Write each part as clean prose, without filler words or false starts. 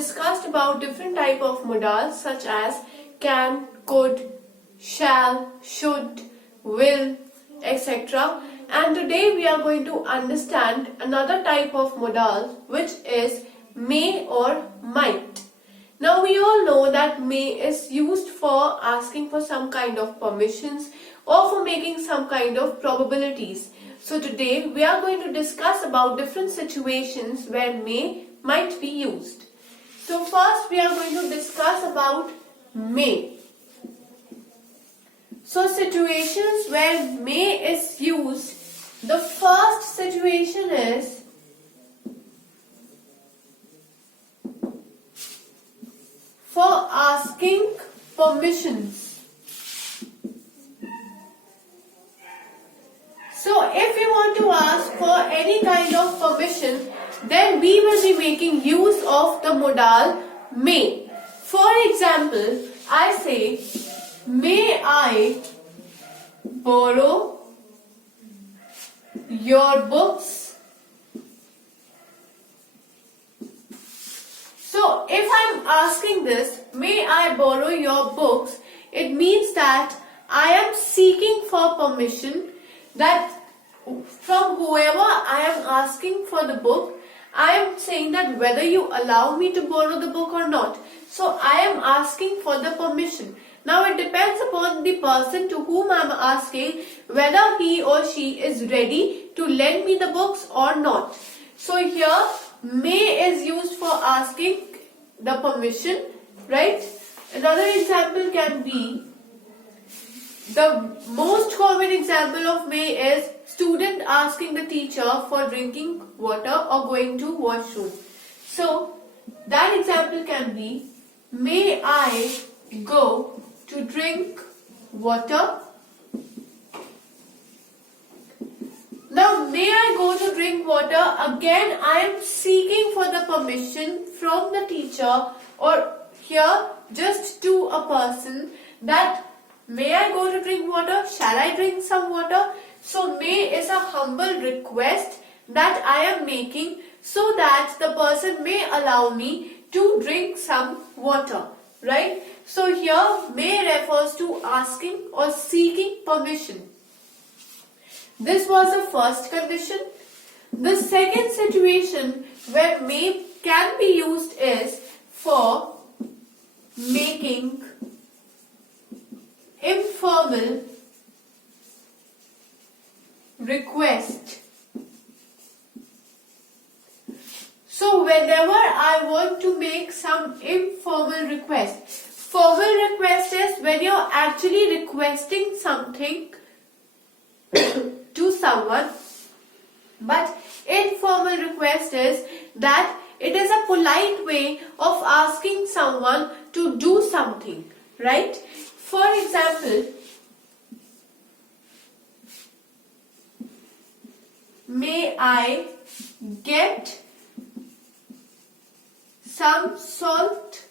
discussed about different type of modals such as can, could, shall, should, will, etc. And today we are going to understand another type of modal which is may or might. Now we all know that may is used for asking for some kind of permissions or for making some kind of probabilities. So today we are going to discuss about different situations where may might be used. So first we are going to discuss about may. So situations where may is used, the first situation is for asking permissions. So if we want to ask for any kind of permission, then we will be making use of the modal may. For example, I say, may I borrow your books? So if I'm asking this, may I borrow your books, it means that I am seeking for permission that from whoever I am asking for the book, I am saying that whether you allow me to borrow the book or not. So I am asking for the permission. Now it depends upon the person to whom I am asking whether he or she is ready to lend me the books or not. So here may is used for asking the permission, right? Another example can be, the most common example of may is student asking the teacher for drinking water or going to washroom. So that example can be, may I go to drink water? Now may I go to drink water, again I am seeking for the permission from the teacher or here just to a person that may I go to drink water? Shall I drink some water? So may is a humble request that I am making so that the person may allow me to drink some water, right? So here may refers to asking or seeking permission. This was the first condition. The second situation where may can be used is for making informal request. So whenever I want to make some informal request, formal request is when you're actually requesting something to someone, but informal request is that it is a polite way of asking someone to do something, right? For example, may I get some salt?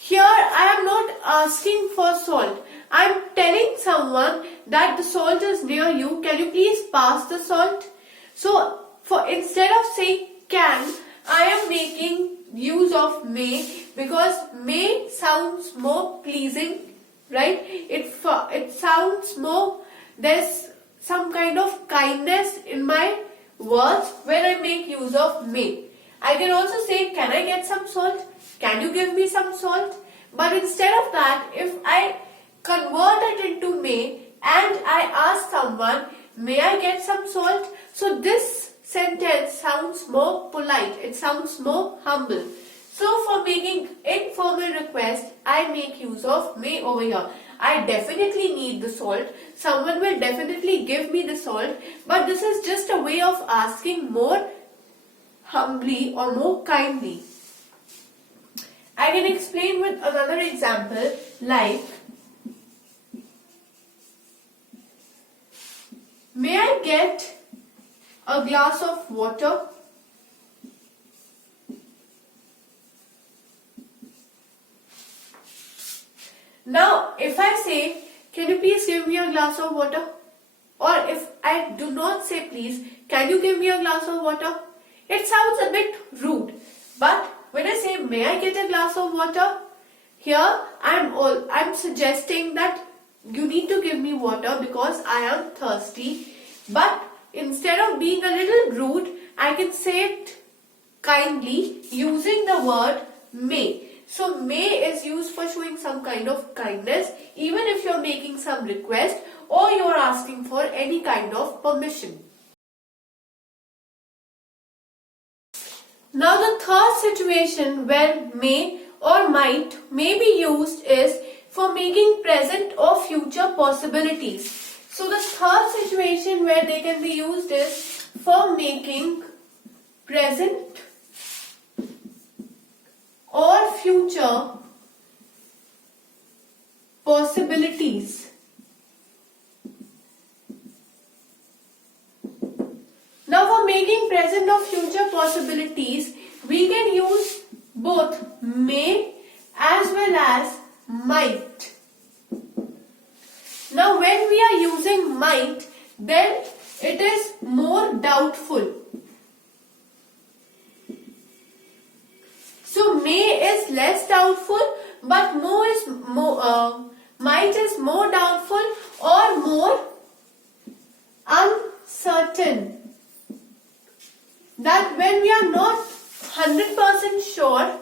Here I am not asking for salt. I am telling someone that the salt is near you. Can you please pass the salt? So instead of saying can, I am making use of may because may sounds more pleasing, right? It sounds more, there's some kind of kindness in my words when I make use of may. I can also say, can I get some salt? Can you give me some salt? But instead of that, if I convert it into may and I ask someone, may I get some salt? So this sentence sounds more polite. It sounds more humble. So for making informal request, I make use of may over here. I definitely need the salt. Someone will definitely give me the salt. But this is just a way of asking more humbly or more kindly. I can explain with another example like, may I get a glass of water? Now, if I say, can you please give me a glass of water? Or if I do not say please, can you give me a glass of water? It sounds a bit rude. But when I say, may I get a glass of water? Here I'm suggesting that you need to give me water because I am thirsty. But instead of being a little rude, I can say it kindly using the word may. So may is used for showing some kind of kindness, even if you're making some request or you're asking for any kind of permission. Now the third situation where may or might may be used is for making present or future possibilities. So the third situation where they can be used is for making present or future possibilities. Now for making present or future possibilities, we can use both may as well as might. Now when we are using might, then it is more doubtful. So may is less doubtful, but might is more doubtful or more uncertain. That when we are not 100% sure,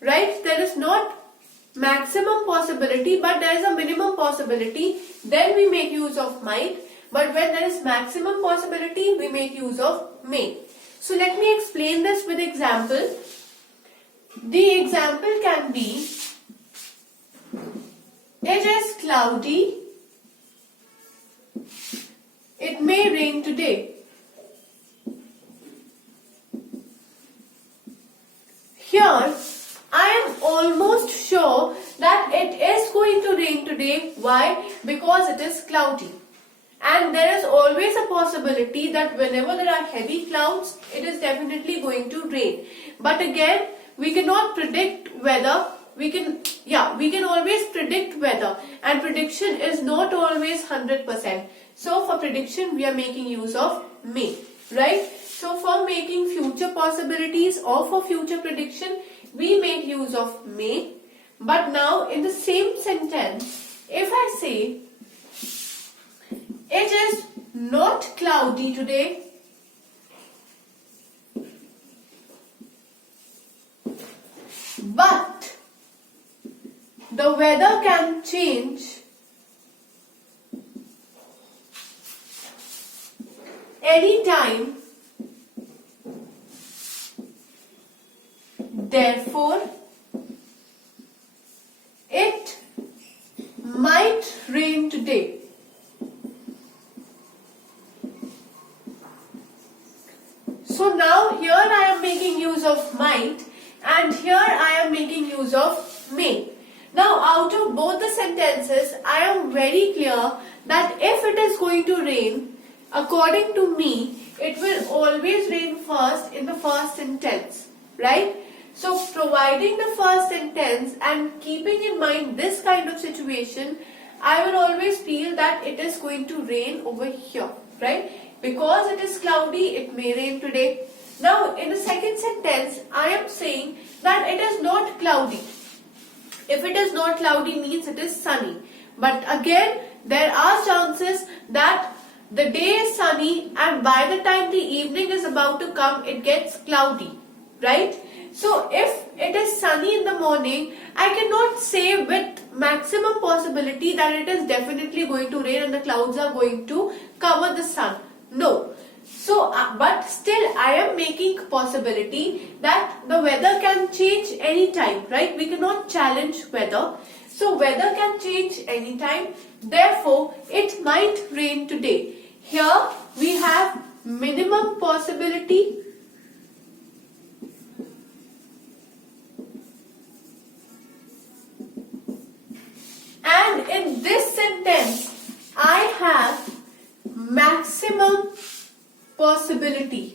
right, there is not maximum possibility but there is a minimum possibility, then we make use of might. But when there is maximum possibility, we make use of may. So let me explain this with example. The example can be, it is cloudy, it may rain today. Here, I am almost sure that it is going to rain today. Why? Because it is cloudy. And there is always a possibility that whenever there are heavy clouds, it is definitely going to rain. But again, we cannot predict weather. We can always predict weather. And prediction is not always 100%. So for prediction, we are making use of may. Right? So for making future possibilities or for future prediction, we make use of may. But now in the same sentence, if I say, it is not cloudy today, but the weather can change anytime, therefore it might rain today. So now here I am making use of might and here I am making use of may. Now out of both the sentences, I am very clear that if it is going to rain, according to me, it will always rain first in the first sentence, right? So providing the first sentence and keeping in mind this kind of situation, I will always feel that it is going to rain over here, right? Because it is cloudy, it may rain today. Now in the second sentence, I am saying that it is not cloudy. If it is not cloudy means it is sunny. But again, there are chances that the day is sunny and by the time the evening is about to come, it gets cloudy, right? So if it is sunny in the morning, I cannot say with maximum possibility that it is definitely going to rain and the clouds are going to cover the sun. No. So, but still I am making possibility that the weather can change anytime, right? We cannot challenge weather. So weather can change anytime. Therefore, it might rain today. Here we have minimum possibility and in this sentence I have maximum possibility.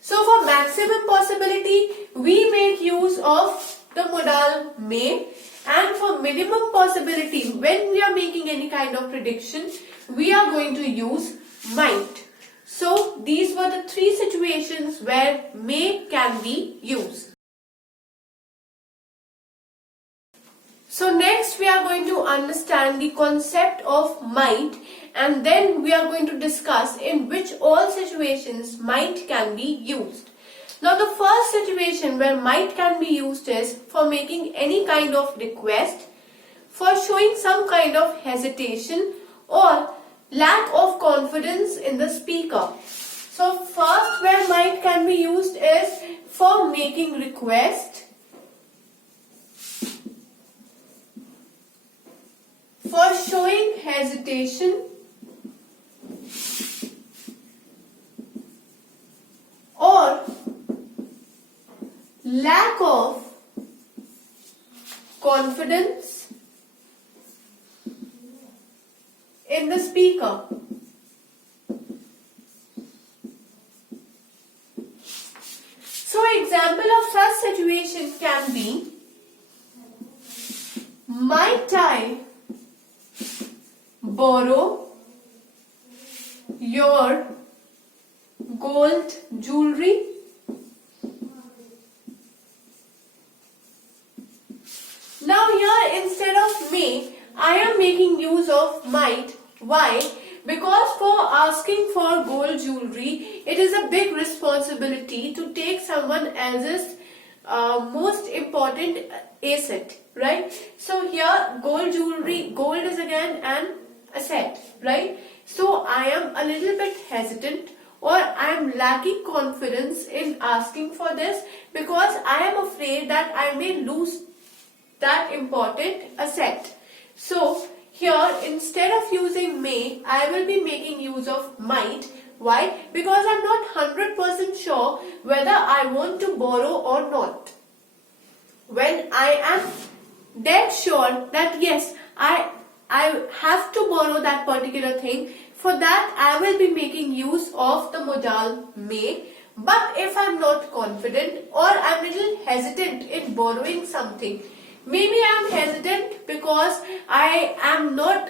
So for maximum possibility, we make use of the modal may, and for minimum possibility, when we are making any kind of prediction, we are going to use might. So these were the three situations where may can be used. So next we are going to understand the concept of might, and then we are going to discuss in which all situations might can be used. Now the first situation where might can be used is for making any kind of request, for showing some kind of hesitation or lack of confidence in the speaker. So first where might can be used is for making request, for showing hesitation or lack of confidence in the speaker. So example of such situation can be, might I borrow your gold jewelry? Now here instead of may, I am making use of might. Why? Because for asking for gold jewelry, it is a big responsibility to take someone else's most important asset, right? So here gold jewelry, gold is again an asset, right? So I am a little bit hesitant, or I am lacking confidence in asking for this because I am afraid that I may lose that important asset. So here instead of using may, I will be making use of might. Why? Because I am not 100% sure whether I want to borrow or not. When I am dead sure that yes, I have to borrow that particular thing, for that I will be making use of the modal may. But if I am not confident or I am little hesitant in borrowing something, maybe I am hesitant because I am not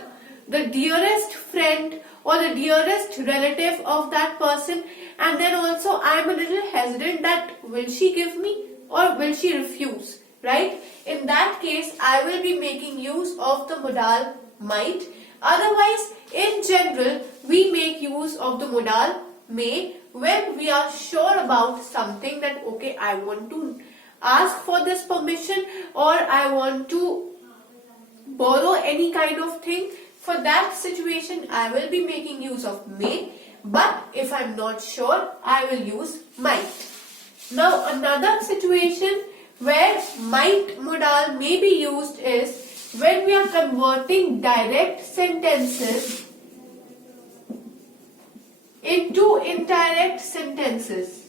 the dearest friend or the dearest relative of that person, and then also I am a little hesitant that will she give me or will she refuse, right? In that case, I will be making use of the modal might. Otherwise, in general, we make use of the modal may when we are sure about something, that okay, I want to ask for this permission or I want to borrow any kind of thing. For that situation, I will be making use of may, but if I am not sure, I will use might. Now another situation where might modal may be used is when we are converting direct sentences into indirect sentences.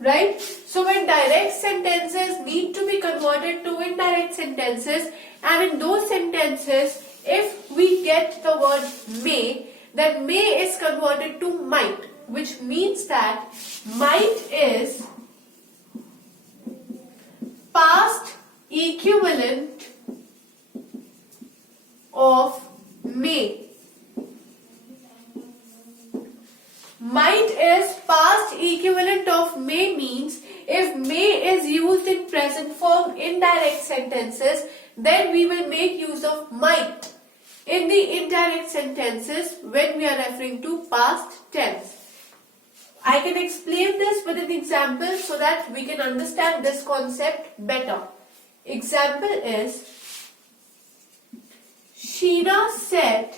Right? So when direct sentences need to be converted to indirect sentences, and in those sentences, if we get the word may, then may is converted to might, which means that might is past equivalent of may. Might is past equivalent of may means if may is used in present form indirect sentences, then we will make use of might in the indirect sentences when we are referring to past tense. I can explain this with an example so that we can understand this concept better. Example is, Sheena said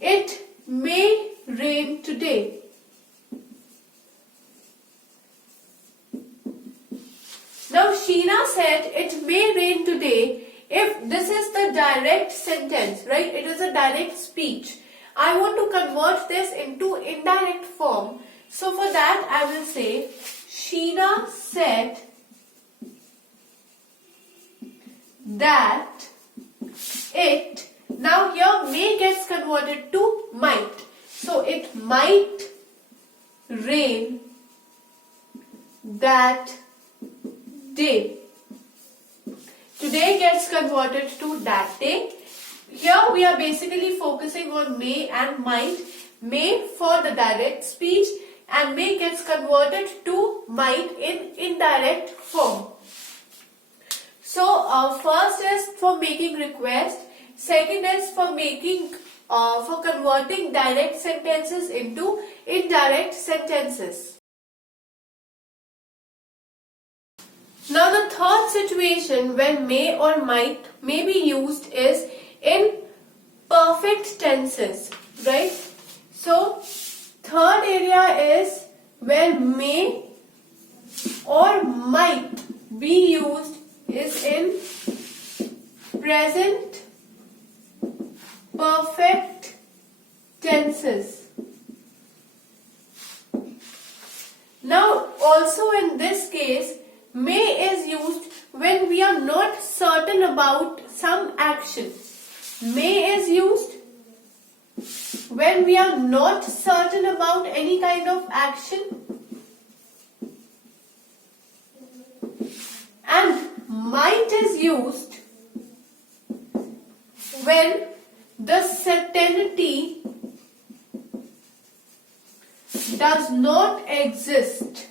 it may rain today. Now Sheena said it may rain today. If this is the direct sentence, right? It is a direct speech. I want to convert this into indirect form. So for that I will say Sheena said that it, now here may gets converted to might. So it might rain that day. today gets converted to that day. Here we are basically focusing on may and might. May for the direct speech and may gets converted to might in indirect form. So first is for making request, second is for converting direct sentences into indirect sentences. Now the third situation when may or might may be used is in perfect tenses, right? So third area is where may or might be used is in present perfect tenses. Now also in this case, may is used when we are not certain about some action. May is used when we are not certain about any kind of action. And might is used when the certainty does not exist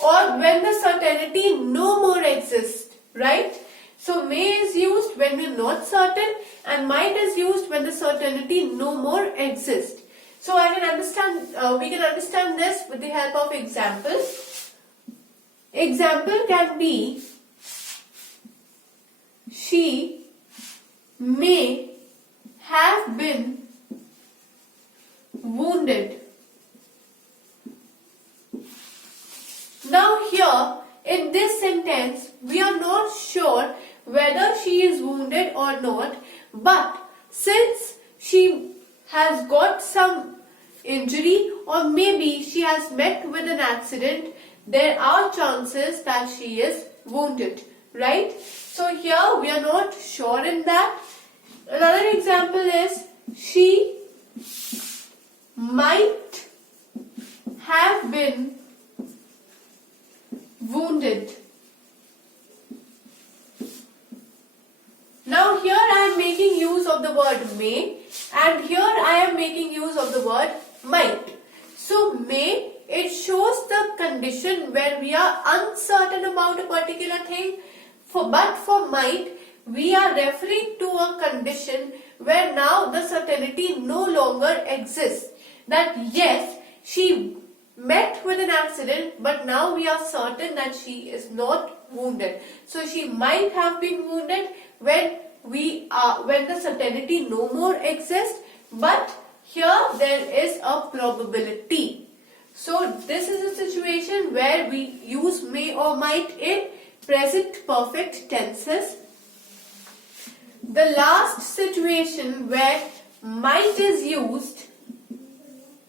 or when the certainty no more exists, right? So may is used when we are not certain and might is used when the certainty no more exists. So we can understand this with the help of examples. Example can be she may have been wounded. Now here in this sentence we are not sure whether she is wounded or not, but since she has got some injury or maybe she has met with an accident, there are chances that she is wounded, right? So here we are not sure in that. Another example is she might have been wounded. Now here I am making use of the word may and here I am making use of the word might. So may, it shows the condition where we are uncertain about a particular thing, but for might we are referring to a condition where now the certainty no longer exists. That yes, she met with an accident, but now we are certain that she is not wounded. So she might have been wounded when the certainty no more exists, but here there is a probability. So this is a situation where we use may or might in present perfect tenses. The last situation where might is used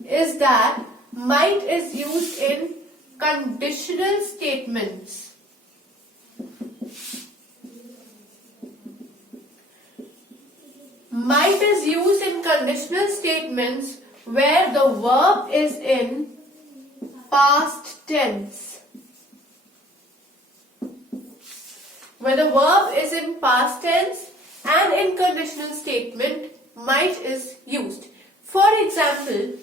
is that might is used in conditional statements. Might is used in conditional statements where the verb is in past tense. Where the verb is in past tense and in conditional statement, might is used. For example,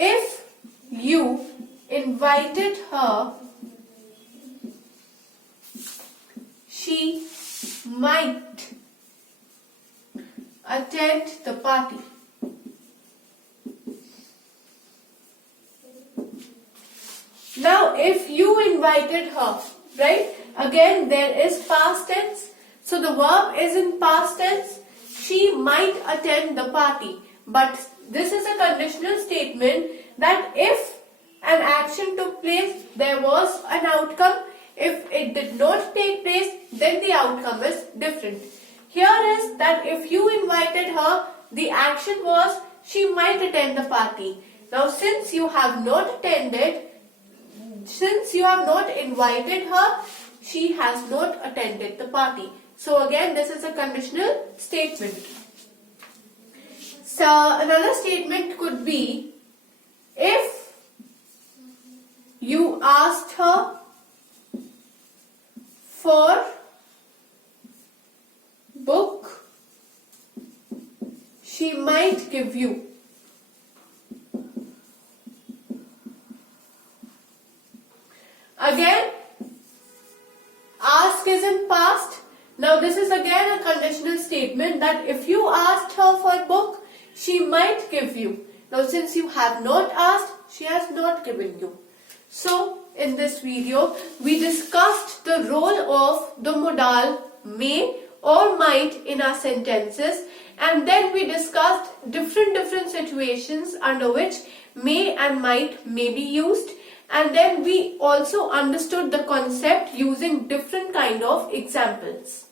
if you invited her, she might attend the party. Now, if you invited her, right? Again, there is past tense. So the verb is in past tense. She might attend the party. But this is a conditional statement that if an action took place, there was an outcome. If it did not take place, then the outcome is different. Here is that if you invited her, the action was she might attend the party. Now, since you have not invited her, she has not attended the party. So again, this is a conditional statement. So another statement could be, if you asked her for book, she might give you. Again, ask is in past. Now this is again a conditional statement that if you asked her for a book, she might give you. Now since you have not asked, she has not given you. So in this video, we discussed the role of the modal may or might in our sentences, and then we discussed different situations under which may and might may be used, and then we also understood the concept using different kind of examples.